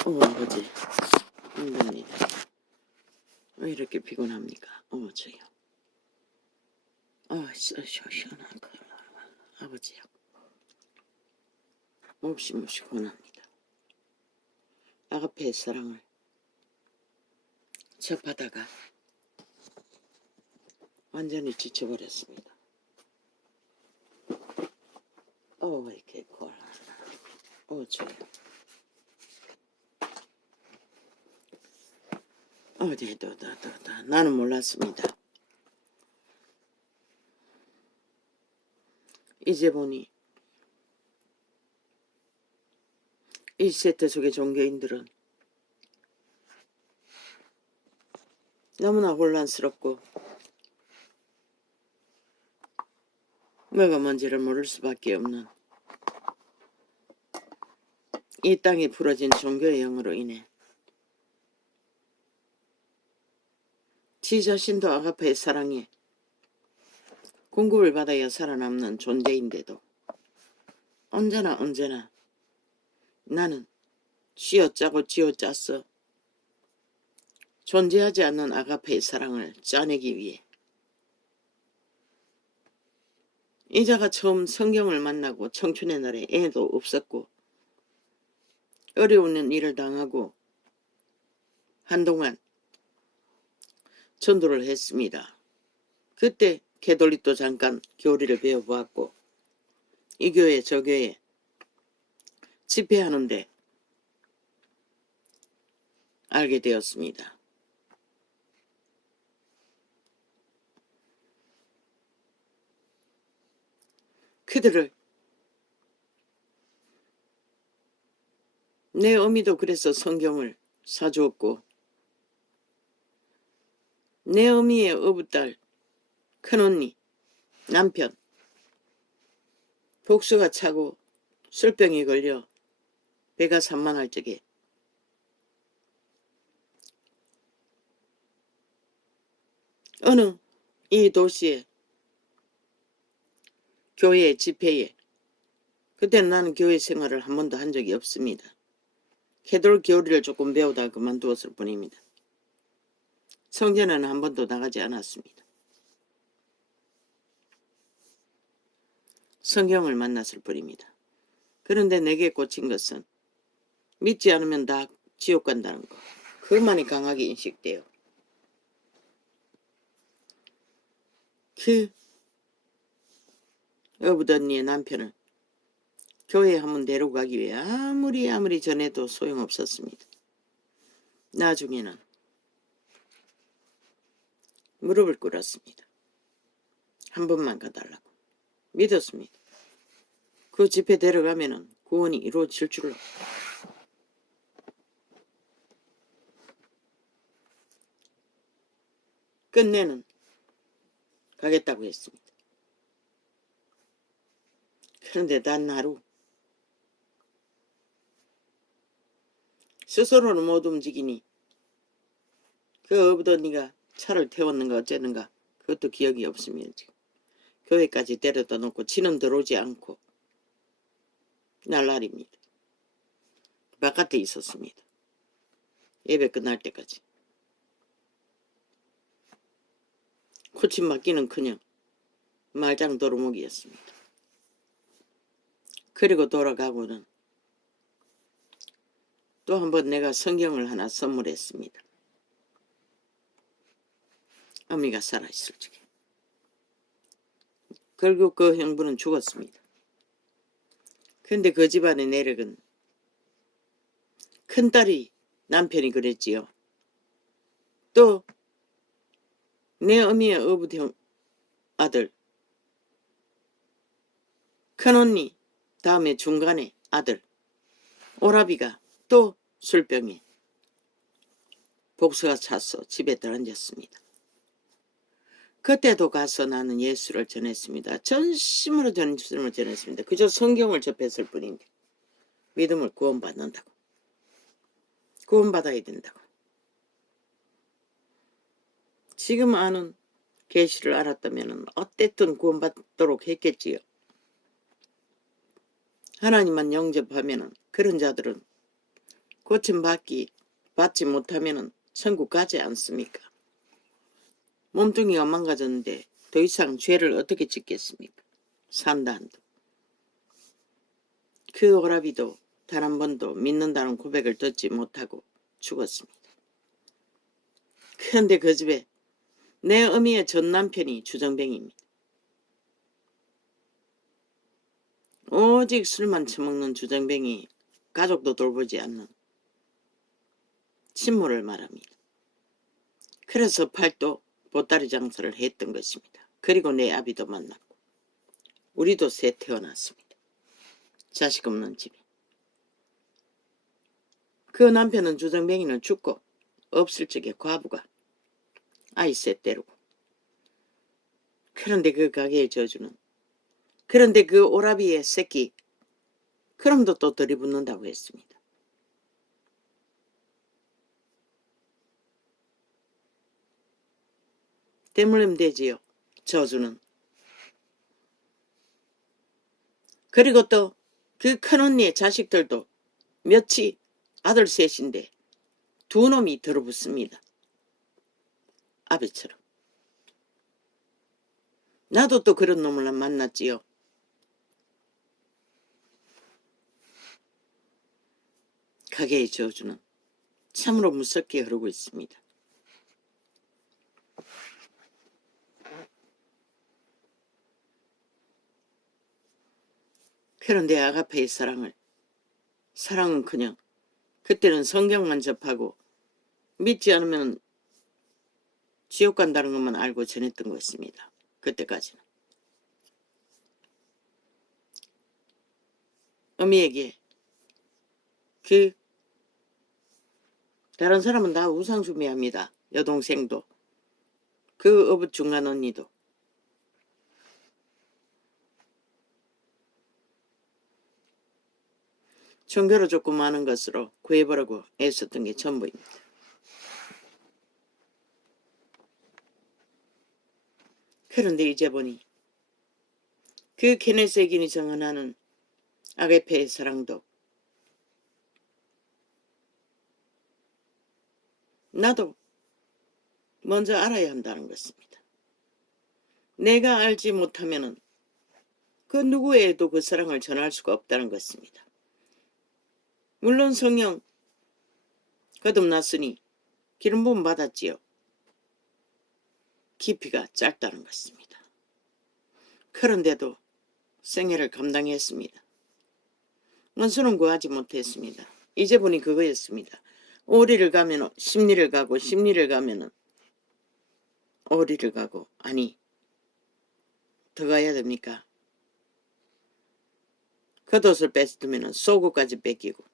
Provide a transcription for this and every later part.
아버지 힘듭니다. 왜 이렇게 피곤합니까? 저요. 시원하고 아버지요. 몹시 원합니다. 아가페의 사랑을 접하다가 완전히 지쳐버렸습니다. 왜 이렇게 고라나. 저요. 나는 몰랐습니다. 이제 보니 이 세트 속의 종교인들은 너무나 혼란스럽고 뭐가 뭔지를 모를 수밖에 없는 이 땅에 부러진 종교의 영으로 인해 지 자신도 아가페의 사랑에 공급을 받아야 살아남는 존재인데도 언제나 나는 쥐어짜고 쥐어짰어 존재하지 않는 아가페의 사랑을 짜내기 위해 이자가 처음 성경을 만나고 청춘의 날에 애도 없었고 어려운 일을 당하고 한동안 전도를 했습니다. 그때 캐톨릭도 잠깐 교리를 배워보았고 이 교회 저 교회 집회하는데 알게 되었습니다. 그들을 내 어미도 그래서 성경을 사주었고 내 어미의 어부딸 큰언니 남편 복수가 차고 술병에 걸려 배가 산만할 적에 어느 이 도시의 교회 집회에 그때는 나는 교회 생활을 한 번도 한 적이 없습니다. 캐톨릭 교리를 조금 배우다 그만두었을 뿐입니다. 성전에는 한 번도 나가지 않았습니다. 성경을 만났을 뿐입니다. 그런데 내게 꽂힌 것은 믿지 않으면 다 지옥 간다는 거. 그것만이 강하게 인식돼요. 그 어부더니의 남편을 교회에 한번 데려가기 위해 아무리 전해도 소용없었습니다. 나중에는 무릎을 꿇었습니다. 한 번만 가달라고 믿었습니다. 그 집에 데려가면은 구원이 이루어질 줄로. 끝내는 가겠다고 했습니다. 그런데 단 하루 스스로는 못 움직이니 그 어부더니가 차를 태웠는가 어쨌는가 그것도 기억이 없습니다. 지금 교회까지 데려다 놓고 지는 들어오지 않고 날라리입니다. 바깥에 있었습니다. 예배 끝날 때까지. 코침 맞기는커녕 말짱 도루묵이었습니다. 그리고 돌아가고는 또 한 번 내가 성경을 하나 선물했습니다. 어미가 살아있을 적에. 결국 그 형부는 죽었습니다. 근데 그 집안의 내력은 큰딸이 남편이 그랬지요. 또 내 어미의 어부형 아들 큰언니 다음에 중간에 아들 오라비가 또 술병에 복수가 차서 집에 들어앉았습니다. 그때도 가서 나는 예수를 전했습니다. 전심으로 예수를 전했습니다. 그저 성경을 접했을 뿐인데 믿음을 구원받는다고. 구원받아야 된다고. 지금 아는 계시를 알았다면 어땠든 구원받도록 했겠지요. 하나님만 영접하면 그런 자들은 받지 못하면 천국 가지 않습니까? 몸뚱이가 망가졌는데 더 이상 죄를 어떻게 짓겠습니까? 산다 한도. 그 오라비도 단 한 번도 믿는다는 고백을 듣지 못하고 죽었습니다. 그런데 그 집에 내 어미의 전 남편이 주정뱅이입니다. 오직 술만 처먹는 주정뱅이, 가족도 돌보지 않는 친모를 말합니다. 그래서 팔도 보따리 장사를 했던 것입니다. 그리고 내 아비도 만났고 우리도 새 태어났습니다. 자식 없는 집에. 그 남편은 주정뱅이는 죽고 없을 적에 과부가 아이 셋 데리고. 그런데 그 가게의 저주는, 그런데 그 오라비의 새끼 그럼도 또 들이붙는다고 했습니다. 대물림 되지요, 저주는. 그리고 또 그 큰언니의 자식들도 몇이 아들 셋인데 두 놈이 들어붙습니다. 아비처럼. 나도 또 그런 놈을 만났지요. 가게의 저주는 참으로 무섭게 흐르고 있습니다. 그런데 아가페의 사랑은 그냥 그때는 성경만 접하고 믿지 않으면 지옥 간다는 것만 알고 전했던 것입니다. 그때까지는. 어미에게 다른 사람은 다 우상숭배합니다. 여동생도 그 어부 중간 언니도. 종교로 조금 많은 것으로 구해보려고 애썼던 게 전부입니다. 그런데 이제 보니 그 케네세긴이 정언하는 아가페의 사랑도 나도 먼저 알아야 한다는 것입니다. 내가 알지 못하면 그 누구에도 그 사랑을 전할 수가 없다는 것입니다. 물론 성령 거듭났으니 기름 부음 받았지요. 깊이가 짧다는 것입니다. 그런데도 생애를 감당했습니다. 원수는 구하지 못했습니다. 이제 보니 그거였습니다. 오리를 가면 심리를 가고 심리를 가면 오리를 가고, 아니 더 가야 됩니까? 겉옷을 뺏으면 속옷까지 뺏기고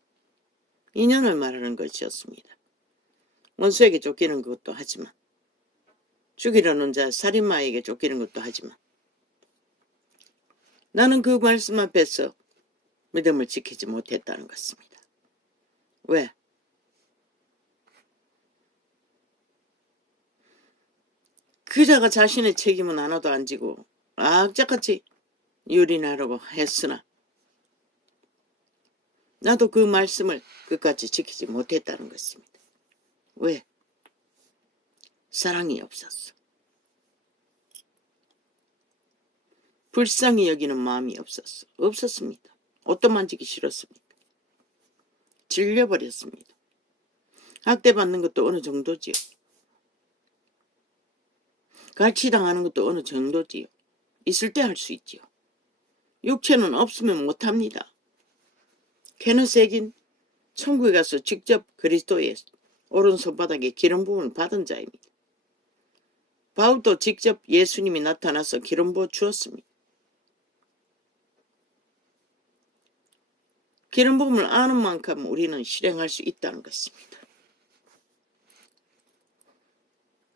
인연을 말하는 것이었습니다. 원수에게 쫓기는 것도 하지만, 죽이려는 자 살인마에게 쫓기는 것도 하지만, 나는 그 말씀 앞에서 믿음을 지키지 못했다는 것입니다. 왜? 그자가 자신의 책임은 하나도 안 지고 악착같이 유린하려고 했으나 나도 그 말씀을 끝까지 지키지 못했다는 것입니다. 왜? 사랑이 없었어. 불쌍히 여기는 마음이 없었습니다. 옷도 만지기 싫었습니다. 질려버렸습니다. 학대받는 것도 어느 정도지요. 갈취당하는 것도 어느 정도지요. 있을 때 할 수 있지요. 육체는 없으면 못합니다. 케네세긴 천국에 가서 직접 그리스도의 오른손바닥에 기름 부음을 받은 자입니다. 바울도 직접 예수님이 나타나서 기름 부어 주었습니다. 기름 부음을 아는 만큼 우리는 실행할 수 있다는 것입니다.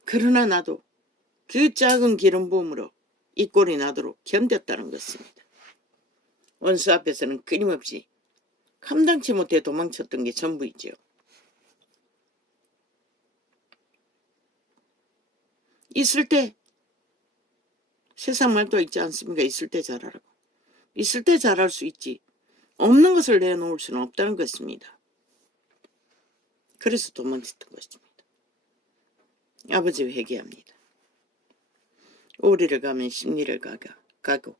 그러나 나도 그 작은 기름 부음으로 이 꼴이 나도록 견뎠다는 것입니다. 원수 앞에서는 끊임없이 감당치 못해 도망쳤던 게 전부이지요. 있을 때 세상 말도 있지 않습니까? 있을 때 잘하라고. 있을 때 잘할 수 있지 없는 것을 내놓을 수는 없다는 것입니다. 그래서 도망쳤던 것입니다. 아버지 회개합니다. 오리를 가면 심리를 가고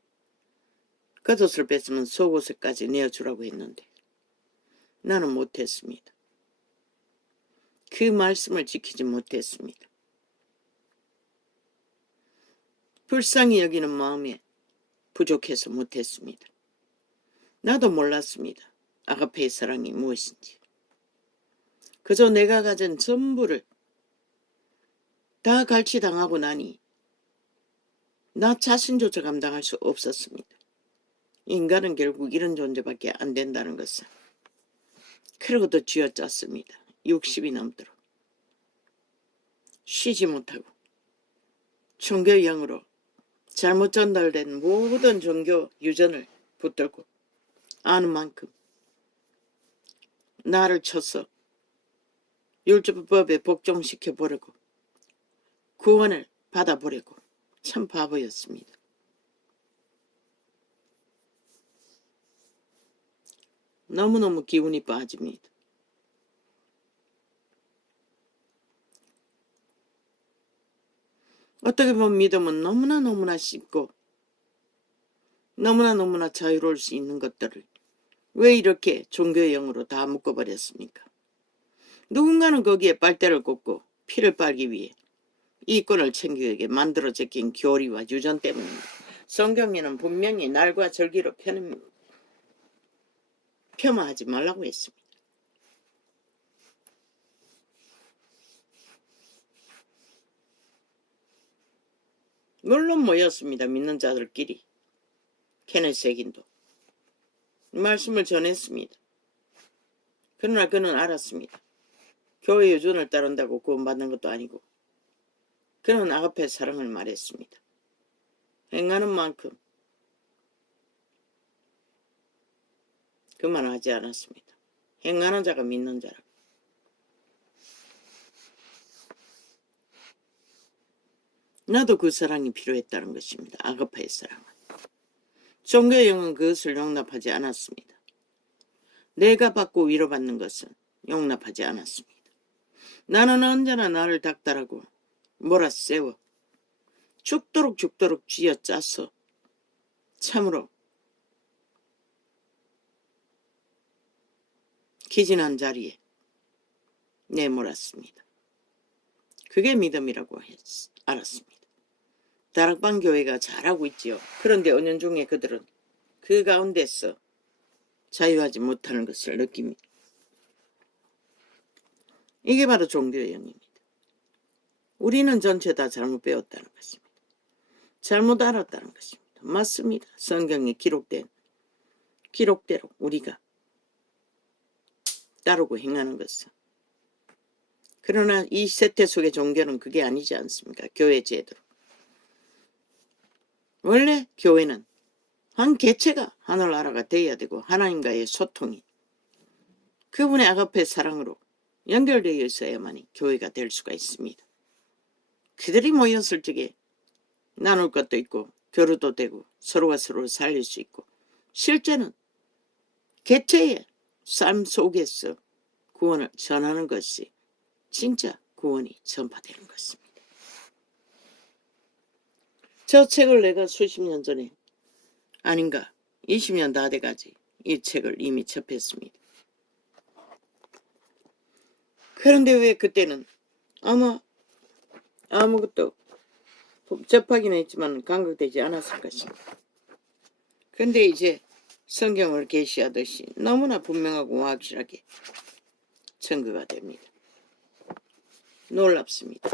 겉옷을 뺐으면 속옷을까지 내어주라고 했는데 나는 못했습니다. 그 말씀을 지키지 못했습니다. 불쌍히 여기는 마음에 부족해서 못했습니다. 나도 몰랐습니다. 아가페의 사랑이 무엇인지. 그저 내가 가진 전부를 다 갈취당하고 나니 나 자신조차 감당할 수 없었습니다. 인간은 결국 이런 존재밖에 안 된다는 것을. 그러고도 쥐어짰습니다. 60이 넘도록. 쉬지 못하고 종교형으로 잘못 전달된 모든 종교 유전을 붙들고 아는 만큼 나를 쳐서 율법에 복종시켜보려고 구원을 받아보려고 참 바보였습니다. 너무너무 기운이 빠집니다. 어떻게 보면 믿음은 너무나 쉽고 너무나 자유로울 수 있는 것들을 왜 이렇게 종교형으로 다 묶어버렸습니까? 누군가는 거기에 빨대를 꽂고 피를 빨기 위해 이권을 챙기게 만들어 제낀 교리와 유전 때문입니다. 성경에는 분명히 날과 절기로 폄하하지 말라고 했습니다. 물론 모였습니다. 믿는 자들끼리. 케네스 핵인도 말씀을 전했습니다. 그러나 그는 알았습니다. 교회 유전을 따른다고 구원받는 것도 아니고 그는 아가페 사랑을 말했습니다. 행하는 만큼 그만하지 않았습니다. 행하는 자가 믿는 자라고. 나도 그 사랑이 필요했다는 것입니다. 아가페의 사랑은. 종교의 영은 그것을 용납하지 않았습니다. 내가 받고 위로받는 것은 용납하지 않았습니다. 나는 언제나 나를 닥달하고 몰아세워 죽도록 쥐어짜서 참으로 기진한 자리에 내몰았습니다. 그게 믿음이라고 알았습니다. 다락방 교회가 잘하고 있지요. 그런데 은연중에 그들은 그 가운데서 자유하지 못하는 것을 느낍니다. 이게 바로 종교의 영입니다. 우리는 전체 다 잘못 배웠다는 것입니다. 잘못 알았다는 것입니다. 맞습니다. 성경에 기록대로 우리가 따르고 행하는 것은. 그러나 이 세태 속의 종교는 그게 아니지 않습니까? 교회 제도로. 원래 교회는 한 개체가 하늘나라가 되어야 되고 하나님과의 소통이 그분의 아가페 사랑으로 연결되어 있어야만이 교회가 될 수가 있습니다. 그들이 모였을 적에 나눌 것도 있고 교류도 되고 서로가 서로를 살릴 수 있고 실제는 개체의 삶 속에서 구원을 전하는 것이 진짜 구원이 전파되는 것입니다. 저 책을 내가 수십 년 전에 아닌가 20년 다 돼가지 이 책을 이미 접했습니다. 그런데 왜 그때는 아마 아무것도 접하기는 했지만 감각되지 않았을 것입니다. 그런데 이제 성경을 계시하듯이 너무나 분명하고 확실하게 증거가 됩니다. 놀랍습니다.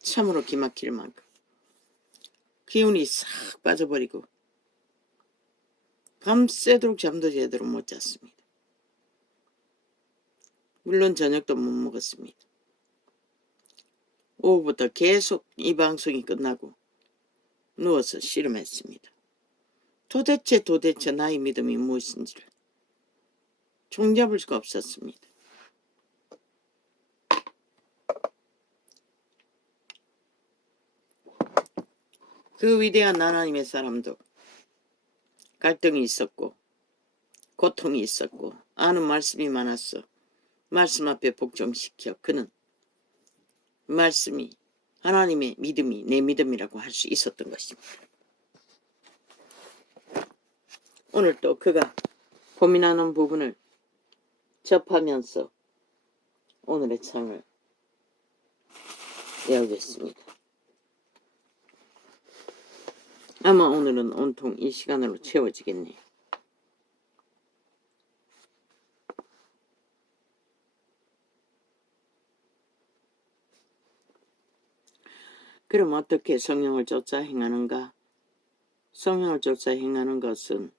참으로 기막힐 만큼 기운이 싹 빠져버리고 밤새도록 잠도 제대로 못 잤습니다. 물론 저녁도 못 먹었습니다. 오후부터 계속 이 방송이 끝나고 누워서 씨름했습니다. 도대체 나의 믿음이 무엇인지를 종잡을 수가 없었습니다. 그 위대한 하나님의 사람도 갈등이 있었고 고통이 있었고 아는 말씀이 많았어. 말씀 앞에 복종시켜 그는 말씀이 하나님의 믿음이 내 믿음이라고 할 수 있었던 것입니다. 오늘 또 그가 고민하는 부분을 접하면서 오늘의 창을 열겠습니다. 아마 오늘은 온통 이 시간으로 채워지겠네요. 그럼 어떻게 성령을 쫓아 행하는가? 성령을 쫓아 행하는 것은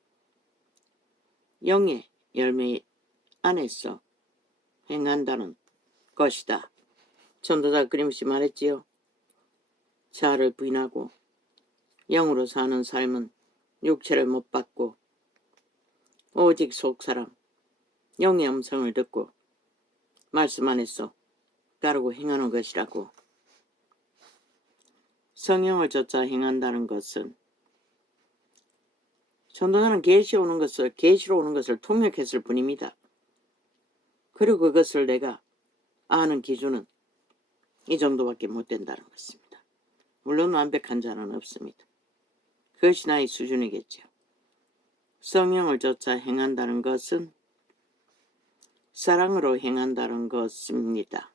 영의 열매 안에서 행한다는 것이다. 전도자 그림씨 말했지요. 자아를 부인하고 영으로 사는 삶은 육체를 못 받고 오직 속사람 영의 음성을 듣고 말씀 안에서 따르고 행하는 것이라고. 성령을 쫓아 행한다는 것은 전도자는 계시로 오는 것을 통역했을 뿐입니다. 그리고 그것을 내가 아는 기준은 이 정도밖에 못 된다는 것입니다. 물론 완벽한 자는 없습니다. 그것이 나의 수준이겠죠. 성령을 쫓아 행한다는 것은 사랑으로 행한다는 것입니다.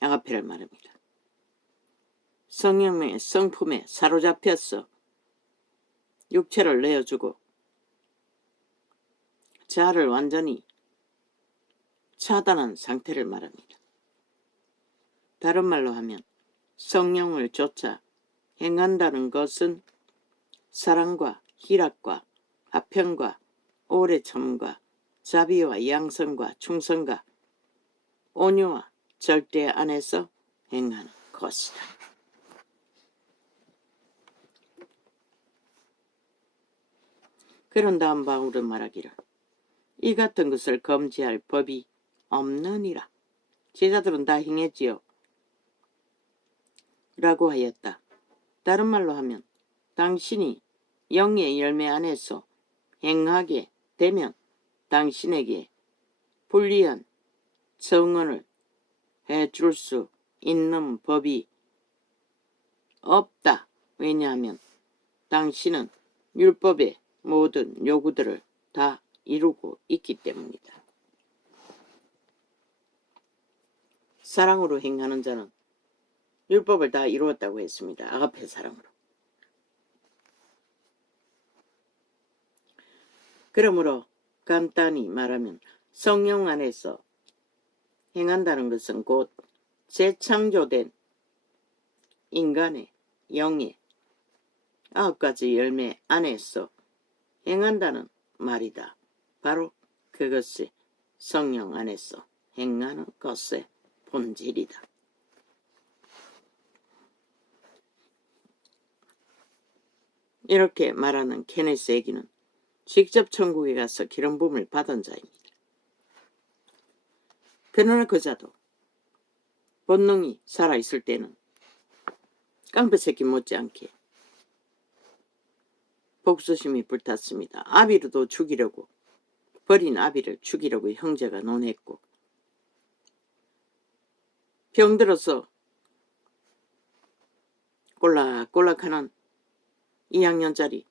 아가페를 말합니다. 성령의 성품에 사로잡혔어 육체를 내어주고 자아를 완전히 차단한 상태를 말합니다. 다른 말로 하면 성령을 쫓아 행한다는 것은 사랑과 희락과 화평과 오래 참음과 자비와 양성과 충성과 온유와 절대 안에서 행하는 것이다. 그런 다음 바울은 말하기를 이 같은 것을 금지할 법이 없느니라. 제자들은 다 행했지요. 라고 하였다. 다른 말로 하면 당신이 영의 열매 안에서 행하게 되면 당신에게 불리한 증언을 해줄 수 있는 법이 없다. 왜냐하면 당신은 율법의 모든 요구들을 다 이루고 있기 때문이다. 사랑으로 행하는 자는 율법을 다 이루었다고 했습니다. 아가페 사랑으로. 그러므로 간단히 말하면 성령 안에서 행한다는 것은 곧 재창조된 인간의 영의 9가지 열매 안에서 행한다는 말이다. 바로 그것이 성령 안에서 행하는 것의 본질이다. 이렇게 말하는 케네스 애기는 직접 천국에 가서 기름 부음을 받은 자입니다. 그러나 그 자도 본능이 살아있을 때는 깡패새끼 못지않게 복수심이 불탔습니다. 아비르도 죽이려고 버린 아비를 죽이려고 형제가 논했고 병들어서 꼴락꼴락하는 2학년짜리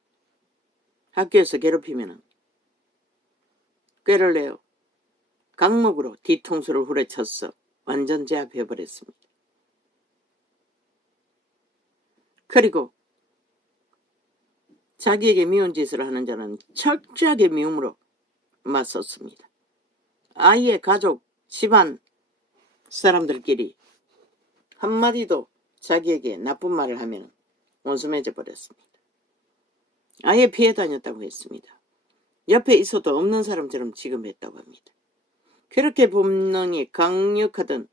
학교에서 괴롭히면 꾀를 내어 강목으로 뒤통수를 후려쳤어 완전 제압해버렸습니다. 그리고 자기에게 미운 짓을 하는 자는 철저하게 미움으로 맞섰습니다. 아이의 가족, 집안 사람들끼리 한마디도 자기에게 나쁜 말을 하면 원수맺어 버렸습니다. 아예 피해 다녔다고 했습니다. 옆에 있어도 없는 사람처럼 취급했다고 합니다. 그렇게 본능이 강력하던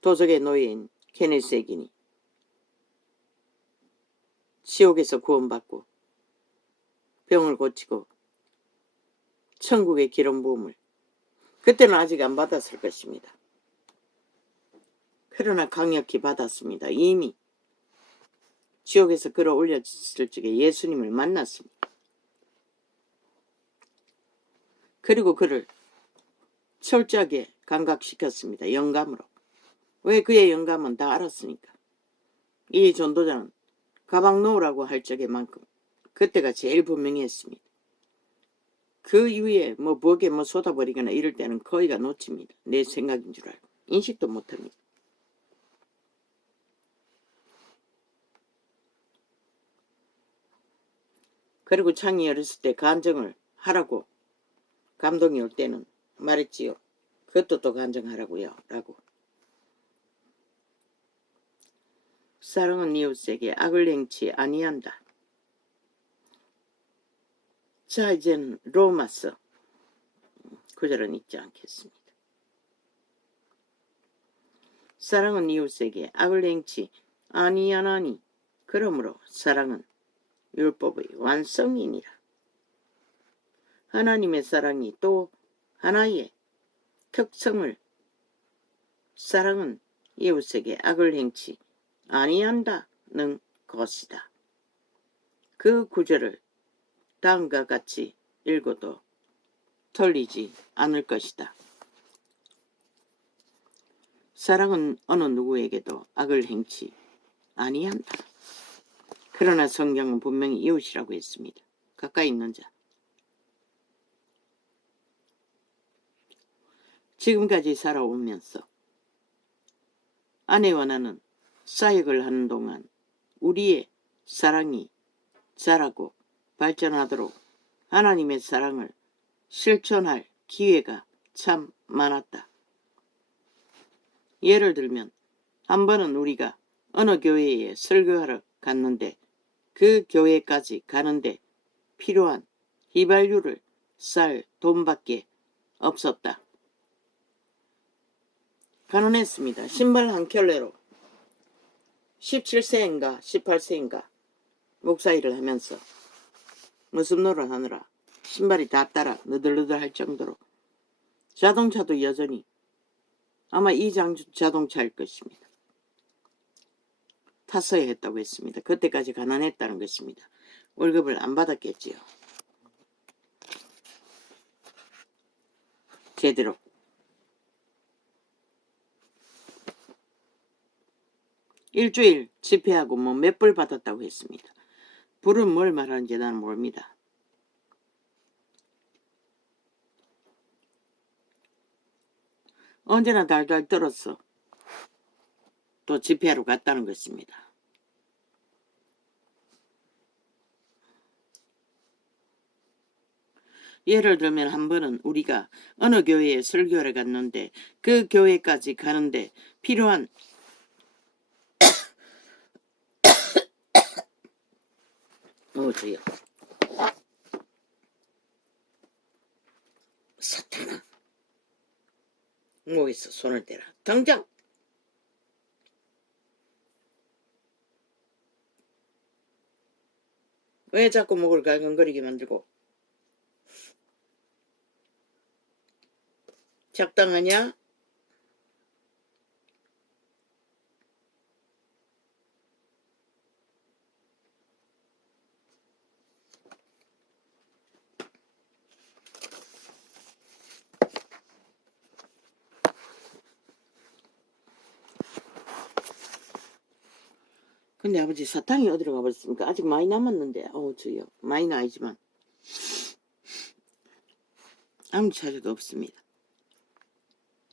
도적의 노예인 케네스 애기니 지옥에서 구원받고 병을 고치고 천국의 기름 부음을 그때는 아직 안 받았을 것입니다. 그러나 강력히 받았습니다. 이미 지옥에서 끌어올렸을 적에 예수님을 만났습니다. 그리고 그를 철저하게 감각시켰습니다. 영감으로. 왜 그의 영감은 다 알았으니까. 이 전도자는 가방 놓으라고 할 적에만큼 그때가 제일 분명했습니다. 그 이후에 벽에 쏟아버리거나 이럴 때는 거의가 놓칩니다. 내 생각인 줄 알고. 인식도 못합니다. 그리고 창이 어렸을 때 간정을 하라고 감동이 올 때는 말했지요. 그것도 또 간정하라고요. 라고. 사랑은 이웃에게 악을 행치 아니한다. 자, 이제는 로마서 구절은 읽지 않겠습니다. 사랑은 이웃에게 악을 행치 아니하나니 그러므로 사랑은 율법의 완성이니라. 하나님의 사랑이 또 하나의 특성을 사랑은 이웃에게 악을 행치 아니한다는 것이다. 그 구절을 다음과 같이 읽어도 틀리지 않을 것이다. 사랑은 어느 누구에게도 악을 행치 아니한다. 그러나 성경은 분명히 이웃이라고 했습니다. 가까이 있는 자. 지금까지 살아오면서 아내와 나는 사역을 하는 동안 우리의 사랑이 자라고 발전하도록 하나님의 사랑을 실천할 기회가 참 많았다. 예를 들면 한 번은 우리가 어느 교회에 설교하러 갔는데 그 교회까지 가는데 필요한 휘발유를 쌀 돈밖에 없었다. 가난했습니다. 신발 한 켤레로 17세인가 18세인가 목사일을 하면서 무슨 노릇 하느라 신발이 다 따라 너덜너덜할 정도로 자동차도 여전히 아마 이 자동차일 것입니다. 탔어야 했다고 했습니다. 그때까지 가난했다는 것입니다. 월급을 안 받았겠지요. 제대로. 일주일 집회하고 몇 불 받았다고 했습니다. 불은 뭘 말하는지 나는 모릅니다. 언제나 달달 떨어서 또 집회하러 갔다는 것입니다. 예를 들면 한 번은 우리가 어느 교회에 설교를 갔는데 그 교회까지 가는데 필요한 주여. 사탄아. 목에서 손을 대라. 당장. 왜 자꾸 목을 갈근거리게 만들고. 적당하냐? 근데 아버지 사탕이 어디로 가버렸습니까? 아직 많이 남았는데. 주여. 많이는 아니지만 아무 차례도 없습니다.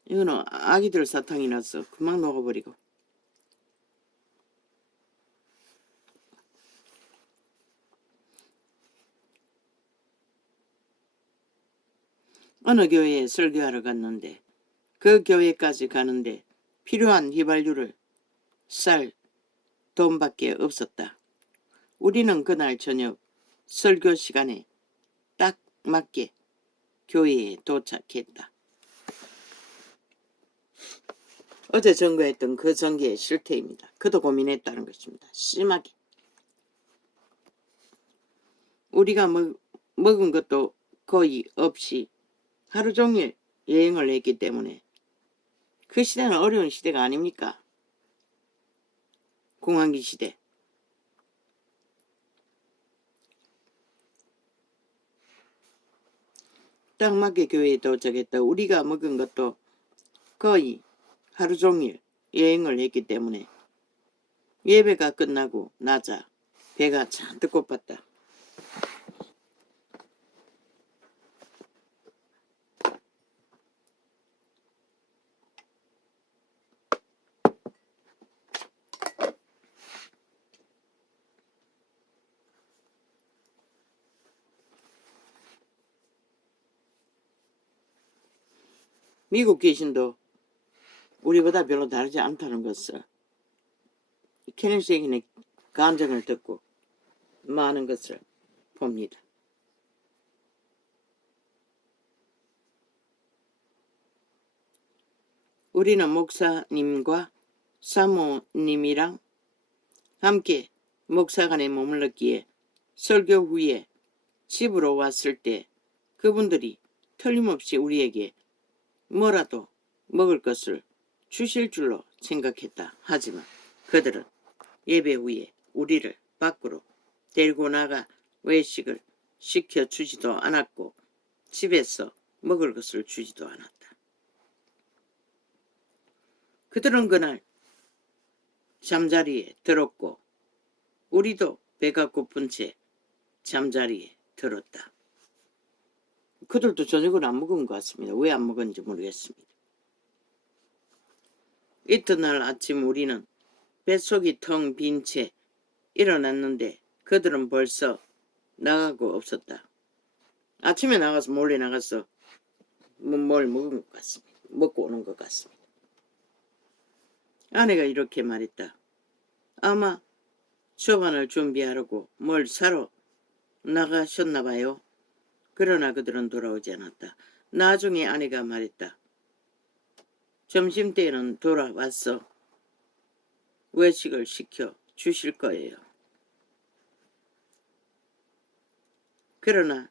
이거는 아기들 사탕이 나서 금방 녹아버리고. 어느 교회에 설교하러 갔는데 그 교회까지 가는데 필요한 휘발유를 쌀 돈밖에 없었다. 우리는 그날 저녁 설교 시간에 딱 맞게 교회에 도착했다. 어제 전거했던 그 전개의 실태입니다. 그도 고민했다는 것입니다. 심하게. 우리가 먹은 것도 거의 없이 하루 종일 여행을 했기 때문에 그 시대는 어려운 시대가 아닙니까? 공황기 시대. 딱 맞게 교회에 도착했다. 우리가 먹은 것도 거의 하루 종일 여행을 했기 때문에 예배가 끝나고 나자 배가 잔뜩 고팠다. 미국 귀신도 우리보다 별로 다르지 않다는 것을 케네시 얘기의 간증을 듣고 많은 것을 봅니다. 우리는 목사님과 사모님이랑 함께 목사관에 머물렀기에 설교 후에 집으로 왔을 때 그분들이 틀림없이 우리에게 뭐라도 먹을 것을 주실 줄로 생각했다. 하지만 그들은 예배 후에 우리를 밖으로 데리고 나가 외식을 시켜주지도 않았고 집에서 먹을 것을 주지도 않았다. 그들은 그날 잠자리에 들었고 우리도 배가 고픈 채 잠자리에 들었다. 그들도 저녁을 안 먹은 것 같습니다. 왜 안 먹었는지 모르겠습니다. 이튿날 아침 우리는 뱃속이 텅 빈 채 일어났는데 그들은 벌써 나가고 없었다. 아침에 나가서 몰래 나가서 뭘 먹은 것 같습니다. 먹고 오는 것 같습니다. 아내가 이렇게 말했다. 아마 초반을 준비하려고 뭘 사러 나가셨나 봐요. 그러나 그들은 돌아오지 않았다. 나중에 아내가 말했다. 점심때에는 돌아와서 외식을 시켜 주실 거예요. 그러나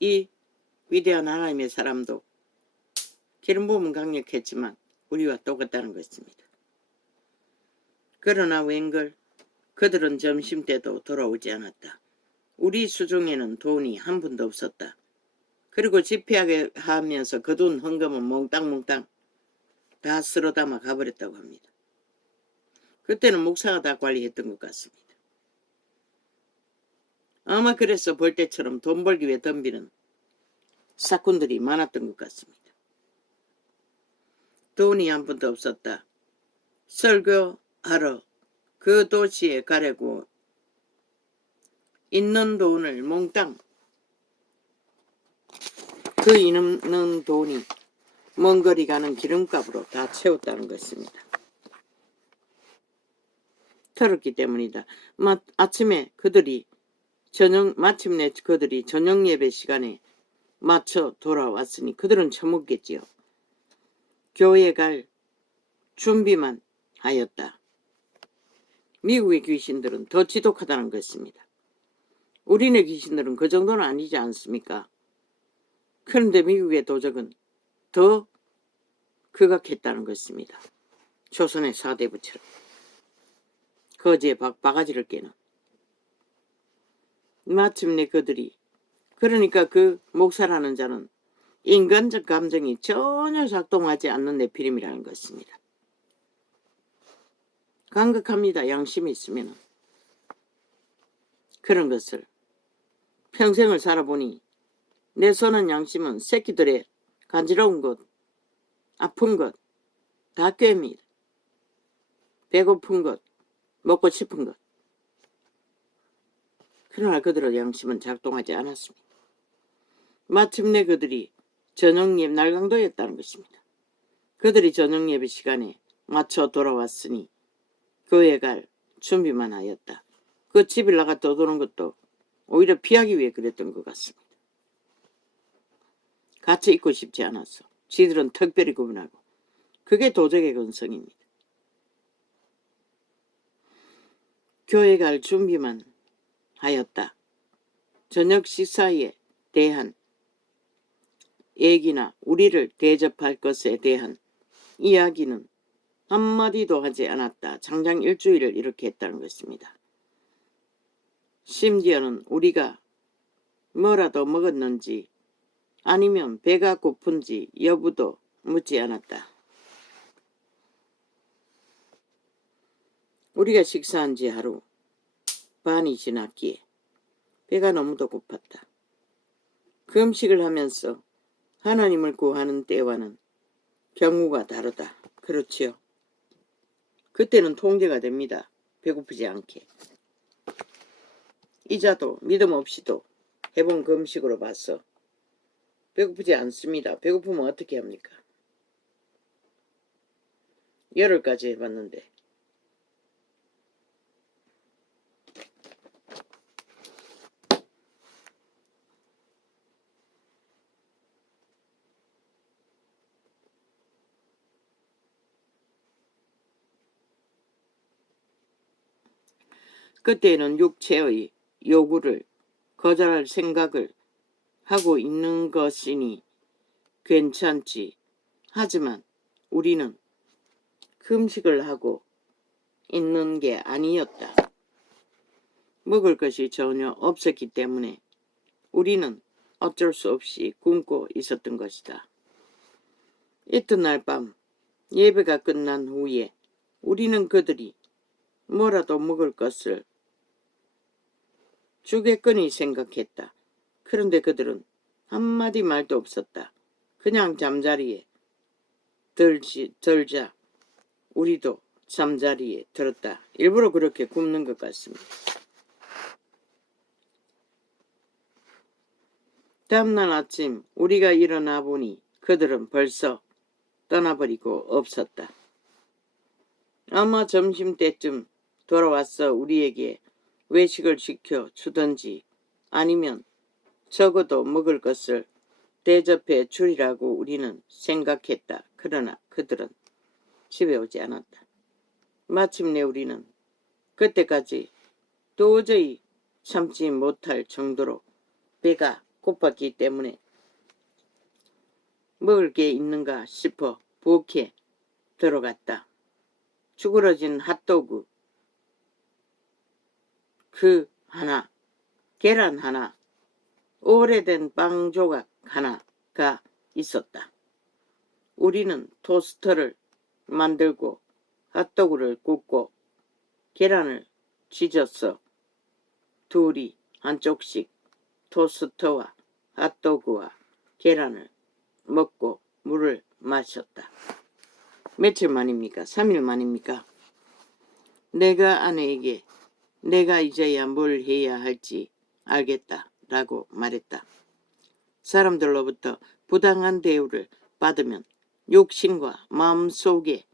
이 위대한 하나님의 사람도 기름 부음은 강력했지만 우리와 똑같다는 것입니다. 그러나 웬걸 그들은 점심때도 돌아오지 않았다. 우리 수중에는 돈이 한 푼도 없었다. 그리고 집회하게 하면서 그 돈 헌금은 몽땅몽땅 다 쓸어 담아 가버렸다고 합니다. 그때는 목사가 다 관리했던 것 같습니다. 아마 그래서 벌 때처럼 돈 벌기 위해 덤비는 사건들이 많았던 것 같습니다. 돈이 한 푼도 없었다. 설교하러 그 도시에 가려고 있는 돈을 몽땅 그 있는 돈이 먼 거리 가는 기름값으로 다 채웠다는 것입니다. 털었기 때문이다. 아침에 그들이 마침내 그들이 저녁 예배 시간에 맞춰 돌아왔으니 그들은 처먹겠지요. 교회에 갈 준비만 하였다. 미국의 귀신들은 더 지독하다는 것입니다. 우리네 귀신들은 그 정도는 아니지 않습니까? 그런데 미국의 도적은 더 극악했다는 것입니다. 조선의 사대부처럼 거지에 바가지를 깨는. 마침내 그들이 그러니까 그 목사라는 자는 인간적 감정이 전혀 작동하지 않는 네피림이라는 것입니다. 감각합니다. 양심이 있으면. 그런 것을 평생을 살아보니 내 선한 양심은 새끼들의 간지러운 것, 아픈 것 다 꿰입니다. 배고픈 것, 먹고 싶은 것. 그러나 그들의 양심은 작동하지 않았습니다. 마침내 그들이 저녁예배 날강도였다는 것입니다. 그들이 저녁예배 시간에 맞춰 돌아왔으니 교회에 갈 준비만 하였다. 그 집을 나가 떠도는 것도 오히려 피하기 위해 그랬던 것 같습니다. 같이 있고 싶지 않아서 지들은 특별히 구분하고 그게 도적의 근성입니다. 교회 갈 준비만 하였다. 저녁 식사에 대한 얘기나 우리를 대접할 것에 대한 이야기는 한마디도 하지 않았다. 장장 일주일을 이렇게 했다는 것입니다. 심지어는 우리가 뭐라도 먹었는지 아니면 배가 고픈지 여부도 묻지 않았다. 우리가 식사한 지 하루 반이 지났기에 배가 너무도 고팠다. 그 음식을 하면서 하나님을 구하는 때와는 경우가 다르다. 그렇지요. 그때는 통제가 됩니다. 배고프지 않게. 이자도 믿음 없이도 해본 그 음식으로 봐서 배고프지 않습니다. 배고프면 어떻게 합니까? 열흘까지 해봤는데 그때는 육체의 요구를 거절할 생각을 하고 있는 것이니 괜찮지. 하지만 우리는 금식을 하고 있는 게 아니었다. 먹을 것이 전혀 없었기 때문에 우리는 어쩔 수 없이 굶고 있었던 것이다. 이튿날 밤 예배가 끝난 후에 우리는 그들이 뭐라도 먹을 것을 주겠거니 생각했다. 그런데 그들은 한마디 말도 없었다. 그냥 잠자리에 들자 우리도 잠자리에 들었다. 일부러 그렇게 굶는 것 같습니다. 다음날 아침 우리가 일어나 보니 그들은 벌써 떠나버리고 없었다. 아마 점심때쯤 돌아와서 우리에게 외식을 시켜 주든지 아니면 적어도 먹을 것을 대접해 주리라고 우리는 생각했다. 그러나 그들은 집에 오지 않았다. 마침내 우리는 그때까지 도저히 참지 못할 정도로 배가 고팠기 때문에 먹을 게 있는가 싶어 부엌에 들어갔다. 쭈그러진 핫도그 그 하나, 계란 하나, 오래된 빵 조각 하나가 있었다. 우리는 토스터를 만들고 핫도그를 굽고 계란을 찢어서 둘이 한쪽씩 토스터와 핫도그와 계란을 먹고 물을 마셨다. 며칠 만입니까? 3일 만입니까? 내가 아내에게 내가 이제야 뭘 해야 할지 알겠다 라고 말했다. 사람들로부터 부당한 대우를 받으면 욕심과 마음속에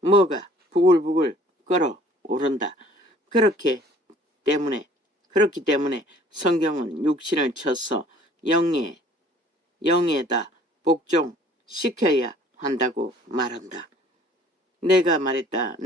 뭐가 부글부글 끓어오른다. 그렇기 때문에 성경은 육신을 쳐서 영에다 복종시켜야 한다고 말한다. 내가 말했다.